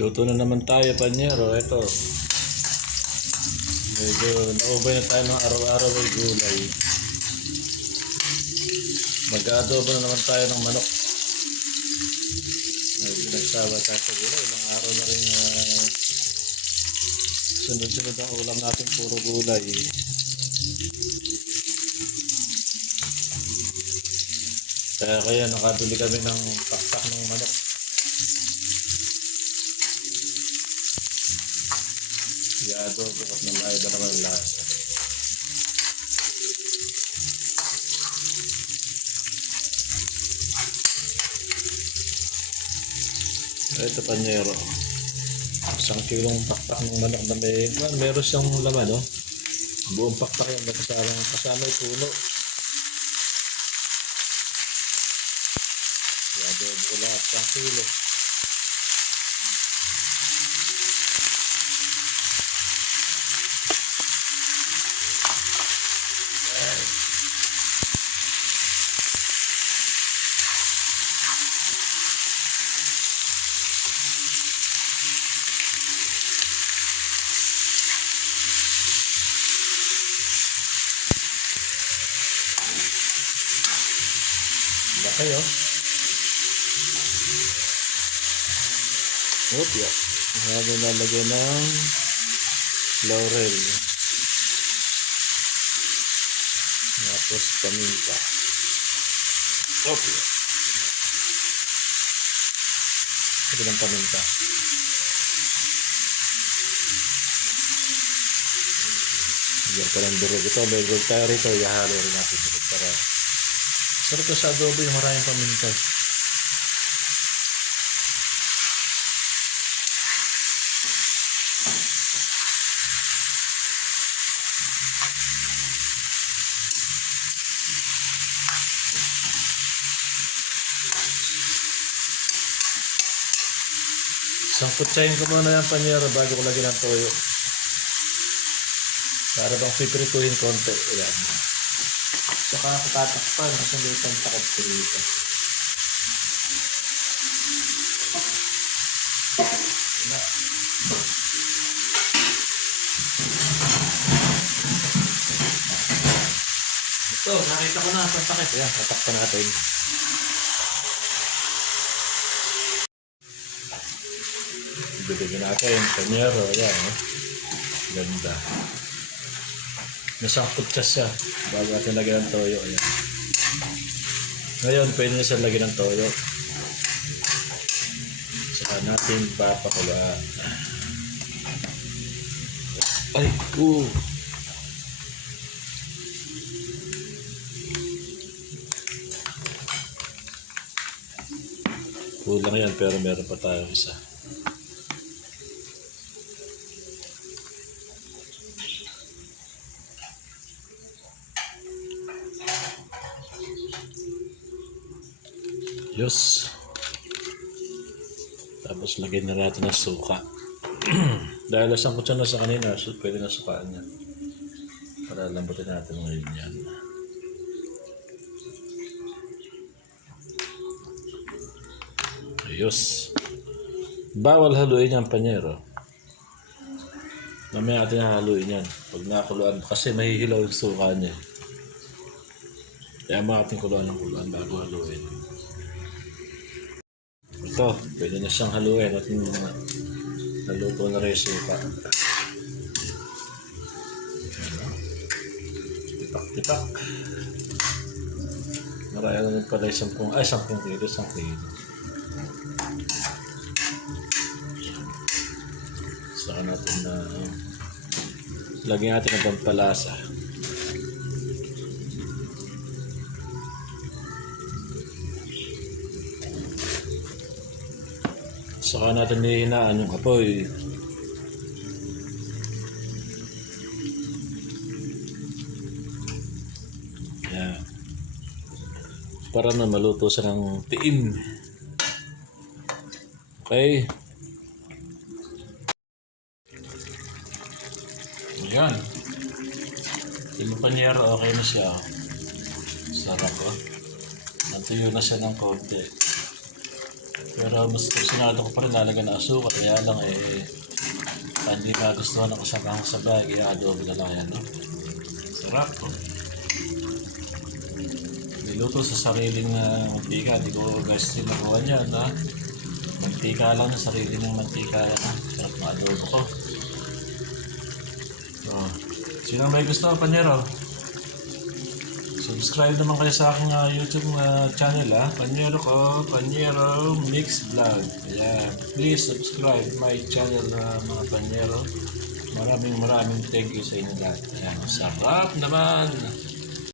Luto na naman tayo, panyero. Ito. Medyo naubay na tayo ng araw-araw ay gulay. Mag-adobo na naman tayo ng manok. Medyo nagsawa tayo sa gulay. Ilang araw na rin sunod-sunod ang ulam natin, puro gulay. Kaya nakabili kami ng pakpak ng manok. I-adobo at nang iba naman lasa. Ito, panyero. 1 kilong pakpak ng manok na meron siyang laman, no? Buong pakpak yan, kasama yung puno. I-adobo ko lahat, 1 kilo. Laki, oh. Opya. Ngayon nalagyan ng laurel. Tapos paminta. Opya. Ito ng paminta. Bigyan pa ng durog. Ito, may durog tayo rito. Ihalo rin natin durog para sarap ko sa adobo yung maraming paminta. Sangkutsahin ko muna yung panyero bago ko lagyan ng toyo. Para bang piprituhin konti. Ayan. Saka ako tatakpan kasi may pantakot ko dito. Ito, nakita ko na ang pantakot. Ayan, tatakpan natin. Bibigyan natin yung panyero. Ayan, eh. Ganda. Nasangkot siya bago natin lagyan ng toyo. Ayan. Ngayon, pwede na siya lagyan ng toyo. Saka natin papakula. Ay, kulang yan, pero meron pa tayong isa. Yes. Tapos lagyan na natin ng suka. Dahil lasang kutsa na sa kanina, so pwede na sukaan yan. Para lambutin natin ngayon yan. Ayos. Bawal haluin yung panyero. Mamaya natin haluin yan. Pag nakakuluan, kasi mahihilaw yung suka niya. Kaya mga kuluan ng kuluan bago haluin. Ito, pwede na siyang haluin at naluto na rin yung suka. Tipak-tipak. Maraya naman pala 10 kilo. Saka natin na lagyan natin ng pampalasa. Saka natin nihinaan yung apoy. Yan. Para na maluto siya ng tiim. Okay. Ayan. Yung panyero okay na siya. Sarap, oh. Natuyo na siya ng konti. Pero mas kusinado ko pa rin lalagyan ng asukal. Kaya lang hindi nagustuhan ako sa mga sabay. Kaya adobo na lang yan. No? Sarap po. Niluto sa sariling mantika. Di ko guys tinagawa niyan. Ha? Mantika lang sa sarili ng mantika. Ha? Sarap ng adobo ko. So, sino may gusto, Panyero? Subscribe naman kayo sa aking YouTube channel Panyero ko, Panyero Mix Vlog. Ayan, please subscribe my channel mga Panyero. Maraming thank you sa inyo lahat. Ayan, sarap naman.